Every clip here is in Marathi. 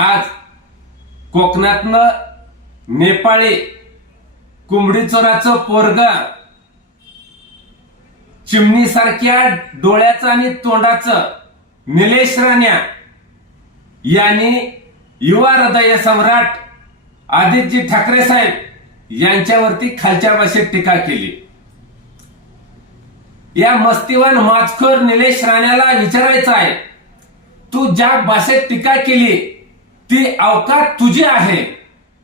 आज कोकणातनं नेपाळी कुंबडी चोराचं पोरग चिमणीसारख्या डोळ्याचं आणि तोंडाचं निलेश राण्या यांनी युवा हृदय सम्राट आदित्यजी ठाकरे साहेब यांच्यावरती खालच्या भाषेत टीका केली या मस्तीवान माजखोर निलेश राण्याला विचारायचं आहे तू ज्या भाषेत टीका केली ती अवकाश तुझी आहे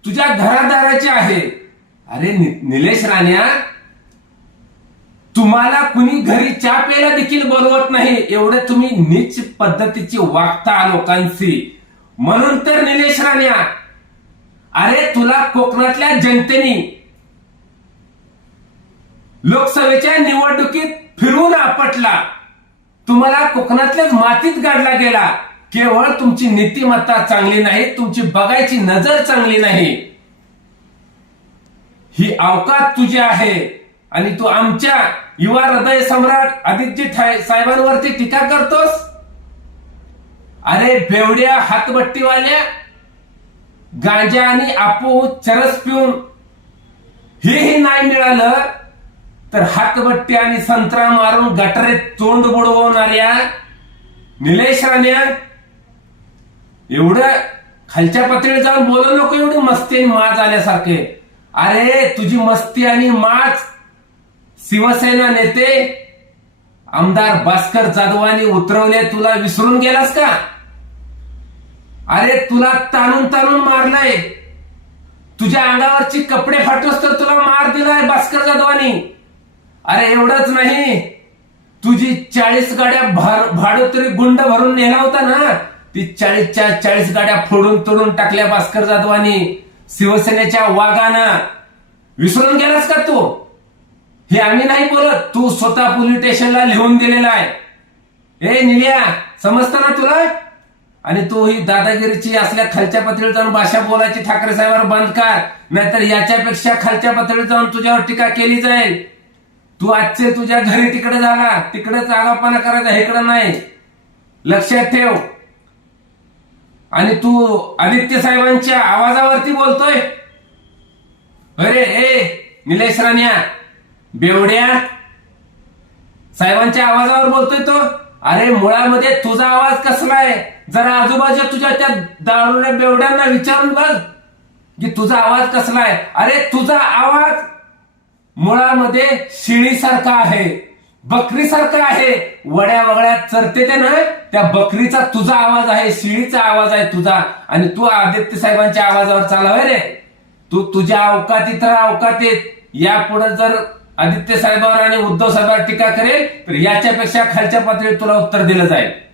तुझ्या घरादाराची आहे अरे निलेश राण्या तुम्हाला कुणी घरी चहा प्यायला देखील बोलवत नाही एवढे तुम्ही नीच पद्धतीची वागता लोकांशी म्हणून तर निलेश राण्या अरे तुला कोकणातल्या जनतेने लोकसभेच्या निवडणुकीत फिरून आपटला तुम्हाला कोकणातल्याच मातीत गाडला गेला केवळ तुमची नीतिमत्ता चांगली नाही तुमची बघायची नजर चांगली नाही ही अवकात तुझी आहे आणि तू आमच्या युवा हृदय सम्राट आदित्य साहेबांवरती टीका करतोस अरे बेवड्या हातबट्टीवाल्या गांजा आणि आपू चरस पिऊन हेही नाही मिळालं तर हातबट्टी आणि संत्रा मारून गटरेत तोंड बुडवणाऱ्या निलेश राण्या एवढं खालच्या पातळीवर जाऊन बोलू नको एवढी मस्ती आणि माज आल्यासारखे अरे तुझी मस्ती आणि माज शिवसेना नेते आमदार भास्कर जाधवानी उतरवले तुला विसरून गेलास का अरे तुला ताणून ताणून मारलंय तुझ्या अंगावरची कपडे फाटूस तर तुला मार दिलाय भास्कर जाधवानी अरे एवढंच नाही तुझी चाळीस गाड्या तरी गुंड भरून नेला होता ना ती चाळीसच्या चाळीस गाड्या फोडून तोडून टाकल्या भास्कर जाधवानी शिवसेनेच्या वागानं विसरून गेलास का तू हे आम्ही नाही बोलत तू स्वतः पोलीस स्टेशनला लिहून दिलेला आहे ए निलिया समजत ना तुला आणि तू ही दादागिरीची असल्या खालच्या पातळीवर जाऊन भाषा बोलायची ठाकरे साहेबांवर बंद कर नाहीतर याच्यापेक्षा खालच्या पातळीवर जाऊन तुझ्यावर टीका केली जाईल तू आजचे तुझ्या घरी तिकडे झाला तिकडे करायचं करायचा हेकडं नाही लक्षात ठेव आणि तू आदित्य साहेबांच्या आवाजावरती बोलतोय अरे ए निलेश राण्या बेवड्या साहेबांच्या आवाजावर बोलतोय तो अरे मुळामध्ये तुझा आवाज कसला आहे जरा आजूबाजूला तुझ्या त्या दारुड्या बेवड्यांना विचारून बघ की तुझा आवाज कसला आहे अरे तुझा आवाज मुळामध्ये शिळीसारखा आहे बकरीसारखं आहे वड्या वगड्या चरते ते ना त्या बकरीचा तुझा आवाज आहे शिळीचा आवाज आहे तुझा आणि तू आदित्य साहेबांच्या आवाजावर चालावे रे तू तुझ्या अवकाती तर अवकातीत यापुढे जर आदित्य साहेबांवर आणि उद्धव साहेबांवर टीका करेल तर याच्यापेक्षा खालच्या पातळीत तुला उत्तर दिलं जाईल